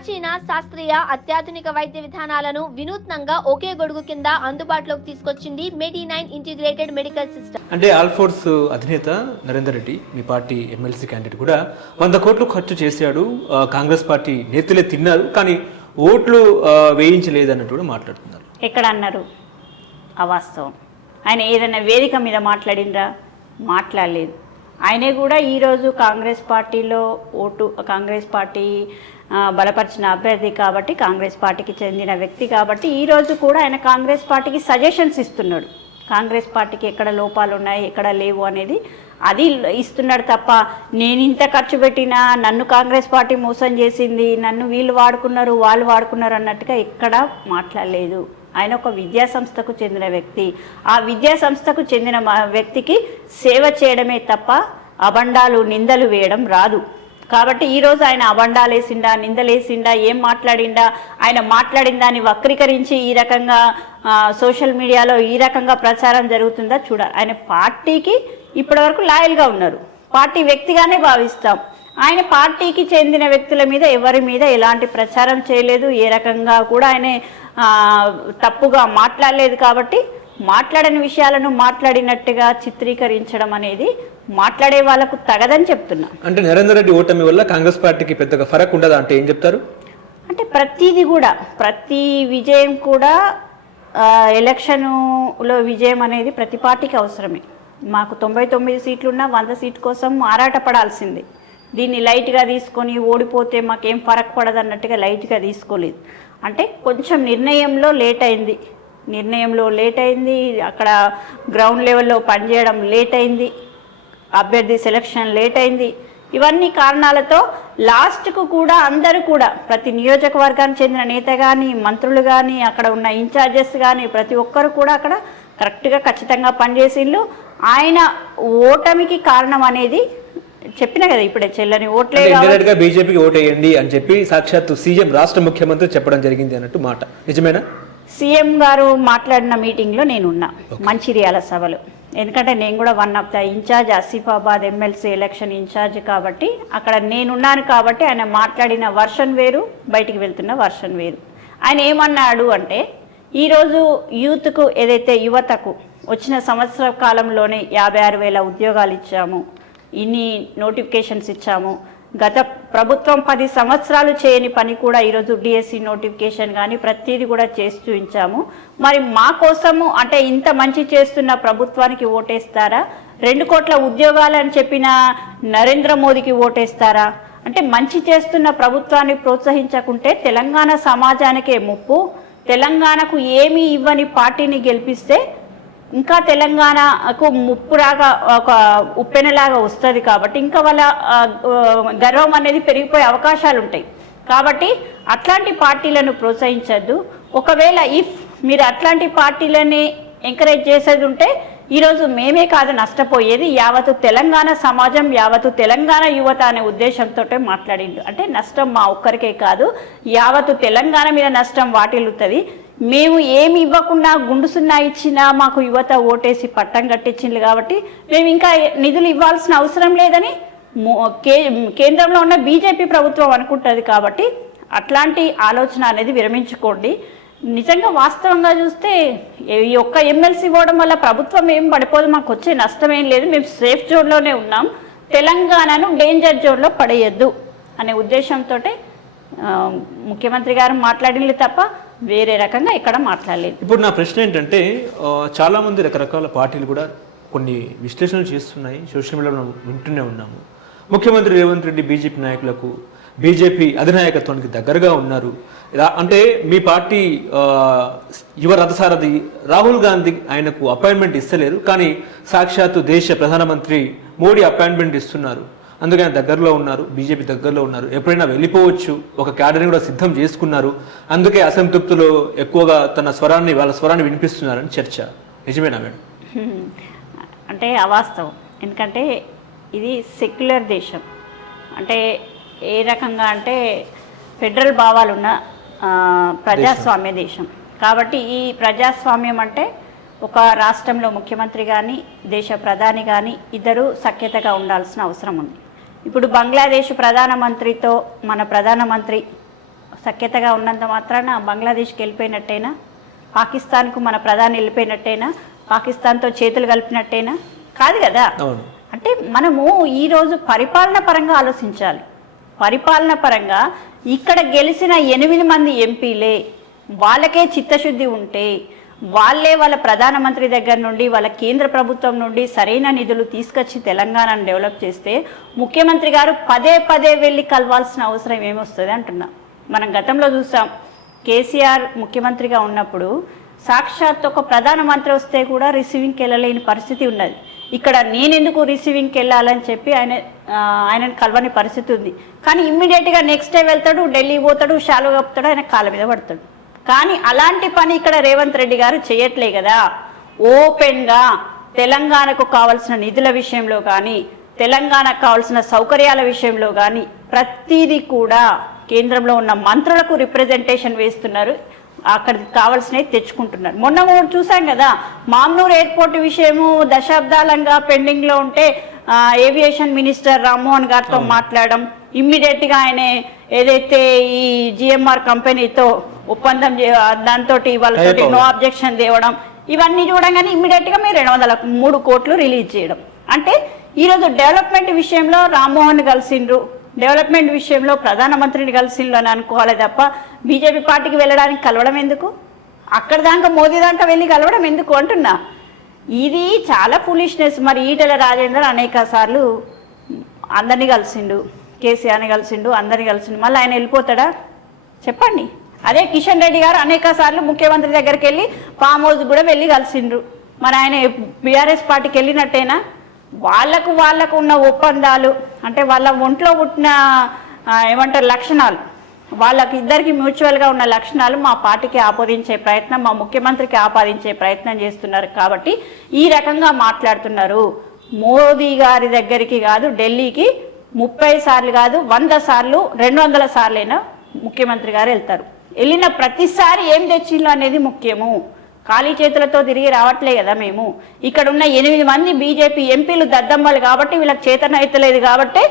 ప్రాచీన శాస్త్రీయ అత్యాధునిక వైద్య విధానాలను వినూత్నంగా ఒకే గొడుగు కింద అందుబాటులోకి తీసుకొచ్చింది మెడి9 ఇంటిగ్రేటెడ్ మెడికల్ సిస్టమ్. అంటే ఆల్ఫోర్స్ అధినేత నరేందర్ రెడ్డి మీ పార్టీ ఎమ్మెల్సీ క్యాండిడేట్ కూడా 100 కోట్లు ఖర్చు చేశాడు, కాంగ్రెస్ పార్టీ నేతలే తిన్నారు కానీ ఓట్లు వేయించలేదన్నట్టు కూడా మాట్లాడుతున్నారు. ఎక్కడ అన్నారు? అవాస్తవం. ఆయన ఏదైనా వేదిక మీద మాట్లాడిండ్రా? మాట్లాడలేదు. ఆయనే కూడా ఈరోజు కాంగ్రెస్ పార్టీలో కాంగ్రెస్ పార్టీ బలపరిచిన అభ్యర్థి కాబట్టి, కాంగ్రెస్ పార్టీకి చెందిన వ్యక్తి కాబట్టి ఈరోజు కూడా ఆయన కాంగ్రెస్ పార్టీకి సజెషన్స్ ఇస్తున్నాడు. కాంగ్రెస్ పార్టీకి ఎక్కడ లోపాలు ఉన్నాయి, ఎక్కడ లేవు అనేది అది ఇస్తున్నాడు తప్ప నేను ఇంత ఖర్చు పెట్టినా, నన్ను కాంగ్రెస్ పార్టీ మోసం చేసింది, నన్ను వీళ్ళు వాడుకున్నారు వాళ్ళు వాడుకున్నారు అన్నట్టుగా ఎక్కడా మాట్లాడలేదు. ఆయన ఒక విద్యా సంస్థకు చెందిన వ్యక్తి. ఆ విద్యా సంస్థకు చెందిన వ్యక్తికి సేవ చేయడమే తప్ప అబండాలు నిందలు వేయడం రాదు. కాబట్టి ఈరోజు ఆయన అబండాలేసిండా, నిందలేసిండా, ఏం మాట్లాడిండా, ఆయన మాట్లాడిన దాన్ని వక్రీకరించి ఈ రకంగా సోషల్ మీడియాలో ఈ రకంగా ప్రచారం జరుగుతుందా చూడాలి. ఆయన పార్టీకి ఇప్పటివరకు లాయల్గా ఉన్నారు, పార్టీ వ్యక్తిగానే భావిస్తాం. ఆయన పార్టీకి చెందిన వ్యక్తుల మీద ఎవరి మీద ఎలాంటి ప్రచారం చేయలేదు, ఏ రకంగా కూడా ఆయన తప్పుగా మాట్లాడలేదు. కాబట్టి మాట్లాడని విషయాలను మాట్లాడినట్టుగా చిత్రీకరించడం అనేది మాట్లాడే వాళ్ళకు తగదని చెప్తున్నా. అంటే నరేందర్ రెడ్డి ఓటమి వల్ల కాంగ్రెస్ పార్టీకి పెద్దగా ఫరక్ ఉండదా అంటే ఏం చెప్తారు? అంటే ప్రతిదీ కూడా, ప్రతి విజయం కూడా ఎలక్షన్లో విజయం అనేది ప్రతి పార్టీకి అవసరమే. మాకు 99 సీట్లున్నా 100 సీట్ కోసం ఆరాటపడాల్సిందే. దీన్ని లైట్గా తీసుకొని ఓడిపోతే మాకేం ఫరక్ పడదు అన్నట్టుగా లైట్గా తీసుకోలేదు. అంటే కొంచెం నిర్ణయంలో లేట్ అయింది, అక్కడ గ్రౌండ్ లెవెల్లో పనిచేయడం లేట్ అయింది, అభ్యర్థి సెలక్షన్ లేట్ అయింది. ఇవన్నీ కారణాలతో లాస్ట్కు కూడా అందరూ కూడా ప్రతి నియోజకవర్గానికి చెందిన నేత కానీ, మంత్రులు కానీ, అక్కడ ఉన్న ఇన్ఛార్జెస్ కానీ ప్రతి ఒక్కరు కూడా అక్కడ కరెక్ట్గా ఖచ్చితంగా పనిచేసిండ్రు. ఆయన ఓటమికి కారణం అనేది చెప్పినా కదా ఇప్పుడే, చెల్లని ఓట్లే బీజేపీకి ఓటేయండి అని చెప్పి సాక్షాత్తు సీఎం రాష్ట్ర ముఖ్యమంత్రి చెప్పడం జరిగింది అన్నట్టు మాట నిజమేనా? సీఎం గారు మాట్లాడిన మీటింగ్లో నేనున్నా, మంచిర్యాల సభలో. ఎందుకంటే నేను కూడా one of the incharge, Asifabad MLC election incharge కాబట్టి అక్కడ నేనున్నాను. కాబట్టి ఆయన మాట్లాడిన వర్షన్ వేరు, బయటికి వెళ్తున్న వర్షన్ వేరు. ఆయన ఏమన్నాడు అంటే, ఈరోజు యూత్కు ఏదైతే యువతకు వచ్చిన సంవత్సర కాలంలోనే 56,000 ఉద్యోగాలు ఇచ్చాము, ఇన్ని నోటిఫికేషన్స్ ఇచ్చాము. గత ప్రభుత్వం 10 సంవత్సరాలు చేయని పని కూడా ఈరోజు డిఎస్సి నోటిఫికేషన్ కానీ ప్రతిదీ కూడా చేసి చూపించాము. మరి మా కోసము అంటే ఇంత మంచి చేస్తున్న ప్రభుత్వానికి ఓటేస్తారా? 2 కోట్ల ఉద్యోగాలు అని చెప్పిన నరేంద్ర మోదీకి ఓటేస్తారా? అంటే మంచి చేస్తున్న ప్రభుత్వాన్ని ప్రోత్సహించకుంటే తెలంగాణ సమాజానికే ముప్పు. తెలంగాణకు ఏమీ ఇవ్వని పార్టీని గెలిపిస్తే ఇంకా తెలంగాణకు ముప్పులాగా, ఒక ఉప్పెనలాగా వస్తుంది. కాబట్టి ఇంకా వాళ్ళ గర్వం అనేది పెరిగిపోయే అవకాశాలు ఉంటాయి. కాబట్టి అట్లాంటి పార్టీలను ప్రోత్సహించద్దు. ఒకవేళ ఇఫ్ మీరు అట్లాంటి పార్టీలని ఎంకరేజ్ చేసేది ఉంటే ఈరోజు మేమే కాదు నష్టపోయేది, యావత్తు తెలంగాణ సమాజం, యావత్తు తెలంగాణ యువత అనే ఉద్దేశంతో మాట్లాడిండు. అంటే నష్టం మా ఒక్కరికే కాదు, యావత్తు తెలంగాణ మీద నష్టం వాటిల్లుతుంది. మేము ఏమి ఇవ్వకుండా గుండు సున్నా ఇచ్చినా మాకు యువత ఓటేసి పట్టం కట్టించింది కాబట్టి మేము ఇంకా నిధులు ఇవ్వాల్సిన అవసరం లేదని కేంద్రంలో ఉన్న బీజేపీ ప్రభుత్వం అనుకుంటుంది. కాబట్టి అట్లాంటి ఆలోచన అనేది విరమించుకోండి. నిజంగా వాస్తవంగా చూస్తే ఈ ఒక్క ఎమ్మెల్సీ ఇవ్వడం వల్ల ప్రభుత్వం ఏం పడిపోదు, మాకు వచ్చే నష్టం ఏం లేదు, మేము సేఫ్ జోన్లోనే ఉన్నాం, తెలంగాణను డేంజర్ జోన్లో పడేయద్దు అనే ఉద్దేశంతో ముఖ్యమంత్రి గారు మాట్లాడింది తప్ప వేరే రకంగా ఎక్కడ మాట్లాడలేదు. ఇప్పుడు నా ప్రశ్న ఏంటంటే, చాలా మంది రకరకాల పార్టీలు కూడా కొన్ని విశ్లేషణలు చేస్తున్నాయి, సోషల్ మీడియాలో వింటూనే ఉన్నాము. ముఖ్యమంత్రి రేవంత్ రెడ్డి బీజేపీ నాయకులకు, బీజేపీ అధినాయకత్వానికి దగ్గరగా ఉన్నారు. అంటే మీ పార్టీ యువ రథసారథి రాహుల్ గాంధీ ఆయనకు అపాయింట్మెంట్ ఇస్తలేరు, కానీ సాక్షాత్తు దేశ ప్రధానమంత్రి మోడీ అపాయింట్మెంట్ ఇస్తున్నారు. అందుకే ఆయన దగ్గరలో ఉన్నారు, బీజేపీ దగ్గరలో ఉన్నారు, ఎప్పుడైనా వెళ్ళిపోవచ్చు, ఒక క్యాడర్ని కూడా సిద్ధం చేసుకున్నారు. అందుకే అసంతృప్తిలో ఎక్కువగా వాళ్ళ స్వరాన్ని వినిపిస్తున్నారని చర్చ. నిజమేనా మేడం? అంటే అవాస్తవం. ఎందుకంటే ఇది సెక్యులర్ దేశం. అంటే ఏ రకంగా అంటే ఫెడరల్ భావాలున్న ప్రజాస్వామ్య దేశం. కాబట్టి ఈ ప్రజాస్వామ్యం అంటే ఒక రాష్ట్రంలో ముఖ్యమంత్రి కానీ, దేశ ప్రధాని కానీ ఇద్దరు సఖ్యతగా ఉండాల్సిన అవసరం ఉంది. ఇప్పుడు బంగ్లాదేశ్ ప్రధానమంత్రితో మన ప్రధానమంత్రి సఖ్యతగా ఉన్నంత మాత్రాన బంగ్లాదేశ్కి వెళ్ళిపోయినట్టేనా? పాకిస్తాన్కు మన ప్రధాని వెళ్ళిపోయినట్టేనా? పాకిస్తాన్తో చేతులు కలిపినట్టేనా? కాదు కదా. అవును. అంటే మనము ఈరోజు పరిపాలన పరంగా ఆలోచించాలి. పరిపాలన పరంగా ఇక్కడ గెలిచిన 8 మంది ఎంపీలే వాళ్ళకే చిత్తశుద్ధి ఉంటే వాళ్ళే వాళ్ళ ప్రధానమంత్రి దగ్గర నుండి వాళ్ళ కేంద్ర ప్రభుత్వం నుండి సరైన నిధులు తీసుకొచ్చి తెలంగాణను డెవలప్ చేస్తే ముఖ్యమంత్రి గారు పదే పదే వెళ్ళి కలవాల్సిన అవసరం ఏమొస్తుంది అంటున్నా. మనం గతంలో చూసాం, కేసీఆర్ ముఖ్యమంత్రిగా ఉన్నప్పుడు సాక్షాత్ ఒక ప్రధానమంత్రి వస్తే కూడా రిసీవింగ్కి వెళ్ళలేని పరిస్థితి ఉన్నది. ఇక్కడ నేనెందుకు రిసీవింగ్కి వెళ్ళాలని చెప్పి ఆయనను కలవని పరిస్థితి ఉంది. కానీ ఇమ్మీడియట్గా నెక్స్ట్ డే వెళ్తాడు, ఢిల్లీ పోతాడు, షాలు కప్పుతాడు, ఆయన కాళ్ళ మీద పడతాడు. కానీ అలాంటి పని ఇక్కడ రేవంత్ రెడ్డి గారు చేయట్లే కదా. ఓపెన్గా తెలంగాణకు కావాల్సిన నిధుల విషయంలో కానీ, తెలంగాణకు కావాల్సిన సౌకర్యాల విషయంలో కానీ ప్రతిదీ కూడా కేంద్రంలో ఉన్న మంత్రులకు రిప్రజెంటేషన్ వేస్తున్నారు. అక్కడికి కావాల్సినవి తెచ్చుకుంటున్నారు. మొన్న చూసాం కదా, మామ్నూర్ ఎయిర్పోర్ట్ విషయము దశాబ్దాలంగా పెండింగ్లో ఉంటే ఏవియేషన్ మినిస్టర్ రామ్మోహన్ గారితో మాట్లాడడం, ఇమ్మీడియట్గా ఆయన ఏదైతే ఈ జిఎంఆర్ కంపెనీతో ఒప్పందం దాంతో వాళ్ళతో నో అబ్జెక్షన్ తేవడం, ఇవన్నీ చూడంగానే ఇమ్మీడియట్గా మీరు 203 కోట్లు రిలీజ్ చేయడం. అంటే ఈరోజు డెవలప్మెంట్ విషయంలో రామ్మోహన్ కలిసిండ్రు, డెవలప్మెంట్ విషయంలో ప్రధానమంత్రిని కలిసిండ్రు అని అనుకోవాలి తప్ప బీజేపీ పార్టీకి వెళ్ళడానికి కలవడం ఎందుకు? అక్కడ దాకా మోదీ దాకా వెళ్ళి కలవడం ఎందుకు అంటున్నా. ఇది చాలా ఫులిష్నెస్. మరి ఈటెల రాజేందర్ అనేక సార్లు అందరినీ కలిసిండు, కేసీఆర్ని కలిసిండు, అందరినీ కలిసిండు, మళ్ళీ ఆయన వెళ్ళిపోతాడా చెప్పండి? అదే కిషన్ రెడ్డి గారు అనేక సార్లు ముఖ్యమంత్రి దగ్గరికి వెళ్ళి ఫామ్ హౌస్ కూడా వెళ్ళి కలిసిండ్రు. మరి ఆయన బీఆర్ఎస్ పార్టీకి వెళ్ళినట్టేనా? వాళ్ళకు ఉన్న ఒప్పందాలు అంటే వాళ్ళ ఒంట్లో పుట్టిన ఏమంటారు లక్షణాలు, వాళ్ళకి ఇద్దరికి మ్యూచువల్గా ఉన్న లక్షణాలు మా పార్టీకి ఆపాదించే ప్రయత్నం, మా ముఖ్యమంత్రికి ఆపాదించే ప్రయత్నం చేస్తున్నారు. కాబట్టి ఈ రకంగా మాట్లాడుతున్నారు. మోదీ గారి దగ్గరికి కాదు, ఢిల్లీకి 30 సార్లు కాదు 100 సార్లు 200 సార్లైనా ముఖ్యమంత్రి గారు వెళ్తారు. వెళ్ళిన ప్రతిసారి ఏం తెచ్చిండ్రు అనేది ముఖ్యము. ఖాళీ చేతులతో తిరిగి రావట్లే కదా. మేము ఇక్కడ ఉన్న 8 మంది బీజేపీ ఎంపీలు దద్దమ్మలు కాబట్టి వీళ్ళకి చేతన అవుతలేదు కాబట్టి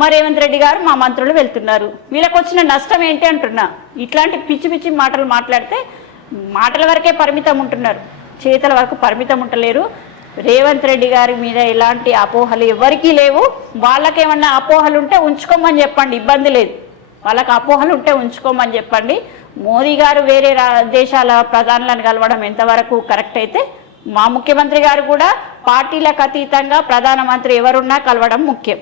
మా రేవంత్ రెడ్డి గారు మా మంత్రులు వెళ్తున్నారు. వీళ్ళకి వచ్చిన నష్టం ఏంటి అంటున్నా. ఇట్లాంటి పిచ్చి పిచ్చి మాటలు మాట్లాడితే మాటల వరకే పరిమితం ఉంటున్నారు, చేతల వరకు పరిమితం ఉండలేరు. రేవంత్ రెడ్డి గారి మీద ఎలాంటి అపోహలు ఎవరికీ లేవు. వాళ్ళకేమన్నా అపోహలు ఉంటే ఉంచుకోమని చెప్పండి, ఇబ్బంది లేదు. వాళ్ళకి అపోహలు ఉంటే ఉంచుకోమని చెప్పండి. మోదీ గారు వేరే దేశాల ప్రధానులను కలవడం ఎంతవరకు కరెక్ట్ అయితే మా ముఖ్యమంత్రి గారు కూడా పార్టీలకు అతీతంగా ప్రధానమంత్రి ఎవరున్నా కలవడం ముఖ్యం.